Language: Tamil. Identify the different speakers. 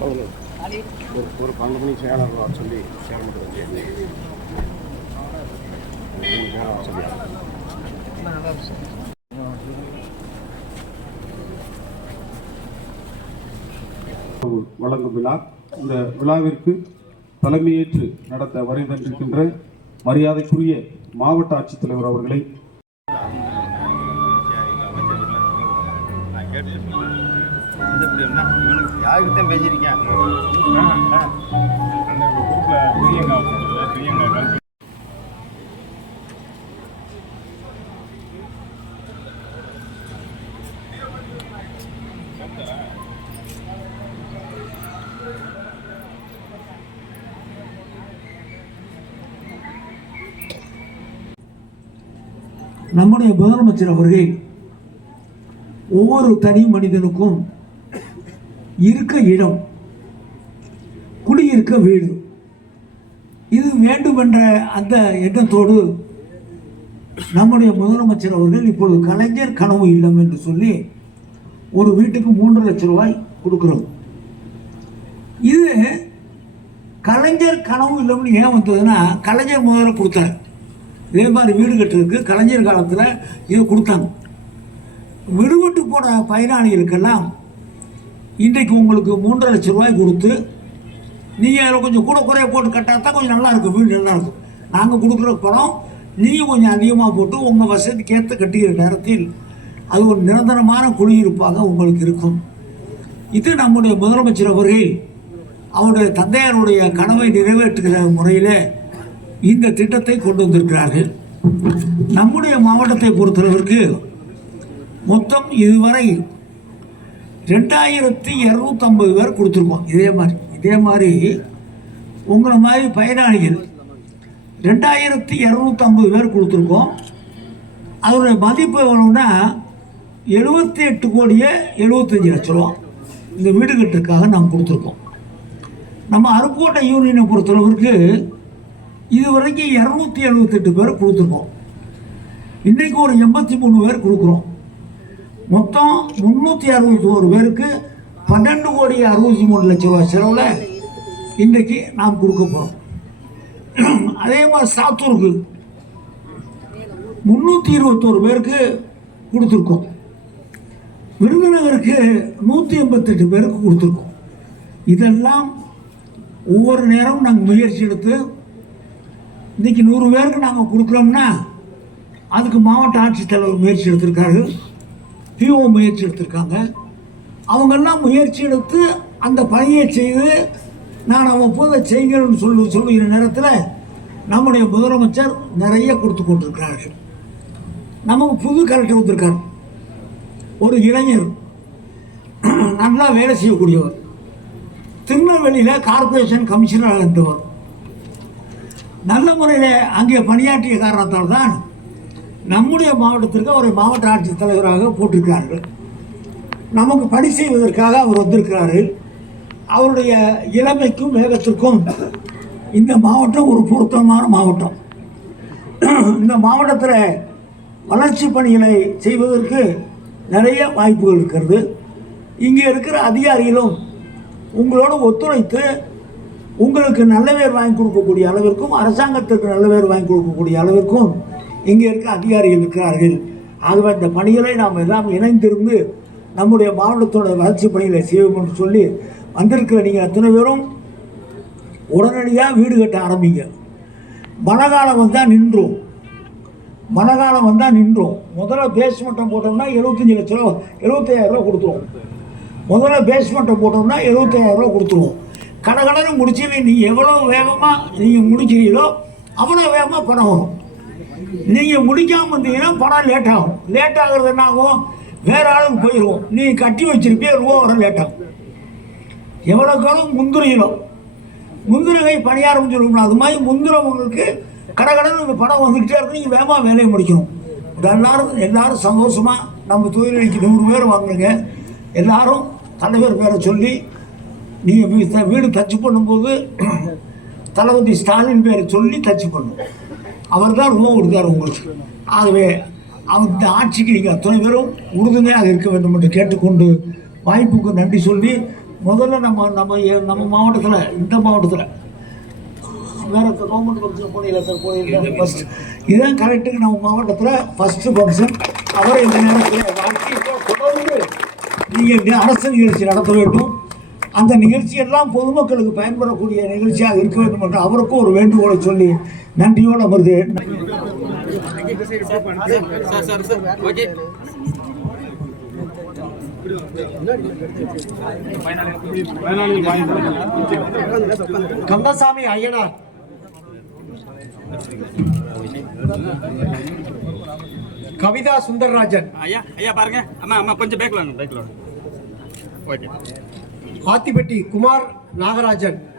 Speaker 1: ஒரு ஒரு பன்னெண்டு மணி செயலாளர் வர சொல்லி சேர்மன் வந்து சொல்லி. வழங்கும் விழா. இந்த விழாவிற்கு தலைமையேற்று நடத்த வருகின்ற மரியாதைக்குரிய மாவட்ட ஆட்சித்தலைவர் அவர்களை
Speaker 2: யாருக்கிட்டையும் பேசியிருக்கேன்
Speaker 3: நம்முடைய முதலமைச்சர் அவர்கள் ஒவ்வொரு தனி மனிதனுக்கும் இருக்க இடம் குடியிருக்க வீடு. இது வேண்டும் என்ற அந்த எண்ணத்தோடு நம்முடைய முதலமைச்சர் அவர்கள் இப்பொழுது கலைஞர் கனவு இல்லம் என்று சொல்லி ஒரு வீட்டுக்கு மூன்று லட்சம் ரூபாய் கொடுக்குறோம். இது கலைஞர் கனவு இல்லம்னு ஏன் வந்ததுன்னா கலைஞர் முதல்ல கொடுத்தாரு. இதே மாதிரி வீடு கட்டுறதுக்கு கலைஞர் காலத்தில் இதை கொடுத்தாங்க. விடுபட்டு போன பயனாளிகளுக்கெல்லாம் இன்றைக்கு உங்களுக்கு மூன்றரை லட்சம் ரூபாய் கொடுத்து நீங்கள் அதில் கொஞ்சம் கூட குறைய போட்டு கட்டால் தான் கொஞ்சம் நல்லா இருக்கும் வீடு நல்லா இருக்கும். நாங்கள் கொடுக்குற பணம் நீங்கள் கொஞ்சம் அதிகமாக போட்டு உங்கள் வசதிக்கு ஏற்ற கட்டுகிற நேரத்தில் அது ஒரு நிரந்தரமான குடியிருப்பாக உங்களுக்கு இருக்கும். இது நம்முடைய முதலமைச்சர் அவர்கள் அவருடைய தந்தையாருடைய கனவை நிறைவேற்றுகிற முறையில் இந்த திட்டத்தை கொண்டு வந்திருக்கிறார்கள். நம்முடைய மாவட்டத்தை பொறுத்தளவிற்கு மொத்தம் இதுவரை ரெண்டாயிரத்தி இரநூத்தம்பது பேர் கொடுத்துருக்கோம். இதே மாதிரி இதே மாதிரி உங்களை மாதிரி பயனாளிகள் ரெண்டாயிரத்தி இரநூத்தம்பது பேர் கொடுத்துருக்கோம். அதோடைய மதிப்பு எவ்வளோன்னா எழுபத்தி எட்டு கோடியே எழுபத்தஞ்சி லட்ச ரூபா. இந்த வீடு கட்டுறதுக்காக நாம் கொடுத்துருக்கோம். நம்ம அருப்புக்கோட்டை யூனியனை பொறுத்தளவிற்கு இது வரைக்கும் இரநூத்தி எழுபத்தெட்டு பேர் கொடுத்துருக்கோம். இன்றைக்கு ஒரு எண்பத்தி மூணு பேர் கொடுக்குறோம். மொத்தம் முந்நூற்றி அறுபத்தி ஒரு பேருக்கு பன்னெண்டு கோடி அறுபத்தி மூணு லட்ச ரூபா செலவில் இன்றைக்கு நாம் கொடுக்க போகிறோம் அதே மாதிரி சாத்தூருக்கு முந்நூற்றி இருபத்தோரு பேருக்கு கொடுத்துருக்கோம். விருதுநகருக்கு நூற்றி எண்பத்தெட்டு பேருக்கு கொடுத்துருக்கோம். இதெல்லாம் ஒவ்வொரு நேரமும் நாங்கள் முயற்சி எடுத்து இன்றைக்கி நூறு பேருக்கு நாங்கள் கொடுக்குறோம்னா அதுக்கு மாவட்ட ஆட்சித்தலைவர் முயற்சி எடுத்திருக்காரு. பிஓ முயற்சி எடுத்திருக்காங்க. அவங்கெல்லாம் முயற்சி எடுத்து அந்த பணியை செய்து நான் அவன் அவ்வப்போது செய்கிறேன்னு சொல்லு சொல்லுகிற நேரத்தில் நம்முடைய முதலமைச்சர் நிறைய கொடுத்து கொண்டிருக்கிறார்கள். நமக்கு புது கலெக்டர் வந்திருக்கார். ஒரு இளைஞர். நல்லா வேலை செய்யக்கூடியவர். திருநெல்வேலியில் கார்ப்பரேஷன் கமிஷனராக இருந்தவர். நல்ல முறையில் அங்கே பணியாற்றிய காரணத்தால் தான் நம்முடைய மாவட்டத்திற்கு அவரை மாவட்ட ஆட்சித் தலைவராக போட்டிருக்கிறார்கள். நமக்கு பணி செய்வதற்காக அவர் வந்திருக்கிறாரு அவருடைய இளமைக்கும் வேகத்திற்கும் இந்த மாவட்டம் ஒரு பொருத்தமான மாவட்டம். இந்த மாவட்டத்தில் வளர்ச்சி பணிகளை செய்வதற்கு நிறைய வாய்ப்புகள் இருக்கிறது. இங்கே இருக்கிற அதிகாரிகளும் உங்களோடு ஒத்துழைத்து உங்களுக்கு நல்ல பேர் வாங்கி கொடுக்கக்கூடிய அளவிற்கும் அரசாங்கத்திற்கு நல்ல பேர் வாங்கி கொடுக்கக்கூடிய அளவிற்கும் இங்கே இருக்க அதிகாரிகள் இருக்கிறார்கள். ஆகவே இந்த பணிகளை நாம் எல்லாம் இணைந்திருந்து நம்முடைய மாவட்டத்தோட வளர்ச்சி பணிகளை செய்வோம் என்று சொல்லி வந்திருக்கிற நீங்கள் அத்தனை பேரும் உடனடியாக வீடு கட்ட ஆரம்பிங்க. மழை காலம் வந்தால் நின்றோம். மழை காலம் வந்தால் நின்றோம். முதல்ல பேஸ்மெண்ட்டை போட்டோம்னா எழுபத்தஞ்சி லட்ச ரூபா எழுபத்தையாயிரரூவா கொடுத்துருவோம். முதல்ல பேஸ்மெண்ட்டை போட்டோம்னா எழுபத்தையாயிரரூவா கொடுத்துருவோம். கடகடன்னு முடிச்சு நீ எவ்வளோ வேகமாக நீங்கள் முடிக்கிறீங்களோ அவ்வளோ வேகமாக பணம் வரும். நீங்கள் முடிக்காமல் இருந்தீங்கன்னா பணம் லேட் ஆகும் லேட் ஆகிறது என்ன ஆகும் வேற ஆளுக்கு போயிடுவோம் நீ கட்டி வச்சிருப்பிய ரூபா வர லேட் ஆகும் எவ்வளோ காலம் முந்திரிகளோ முந்திரகை பணிய ஆரம்பிச்சிருக்கணும் அது மாதிரி முந்திரவங்களுக்கு கடகடன்னு படம் வந்துக்கிட்டே இருக்கு நீங்கள் வேகமாக வேலையை முடிக்கணும். எல்லாரும் எல்லாரும் சந்தோஷமாக நம்ம தொழிலுக்கு நூறு பேர் வாங்குங்க. எல்லாரும் தலைவர் பேரை சொல்லி நீங்கள் வீடு தச்சு பண்ணும்போது தளபதி ஸ்டாலின் பேரை சொல்லி டச் பண்ணும். அவர் தான் ரூபா கொடுத்தார் உங்களுக்கு. ஆகவே அவர் இந்த ஆட்சிக்கு நீங்கள் அத்தனை பேரும் உறுதுணையாக இருக்க வேண்டும் என்று கேட்டுக்கொண்டு வாய்ப்புக்கு நன்றி சொல்லி முதல்ல நம்ம நம்ம நம்ம மாவட்டத்தில் இந்த மாவட்டத்தில். வேற கவர்மெண்ட் ஃபங்க்ஷன் போனீங்களா சார் போனீங்களா? ஃபர்ஸ்ட் இதுதான் கரெக்டுக்கு நம்ம மாவட்டத்தில் ஃபஸ்ட்டு ஃபங்க்ஷன் அவரை இந்த நேரத்தில் வாழ்க்கை தொடர்ந்து நீங்கள் அரசு நிகழ்ச்சி நடத்த வேண்டும். அந்த நிகழ்ச்சியெல்லாம் பொதுமக்களுக்கு பயன்படக்கூடிய நிகழ்ச்சியாக இருக்க வேண்டும் என்று அவருக்கும் ஒரு வேண்டுகோளை சொல்லி நன்றியோடு அமர்ந்து
Speaker 4: ஓகே
Speaker 3: கந்தசாமி ஐயனார். கவிதா சுந்தரராஜன்.
Speaker 4: ஐயா ஐயா பாருங்க. அம்மா அம்மா கொஞ்சம் பேக்ல வாங்க பேக்ல ஓகே
Speaker 3: ஆத்திப்பட்டி குமார் நாகராஜன்.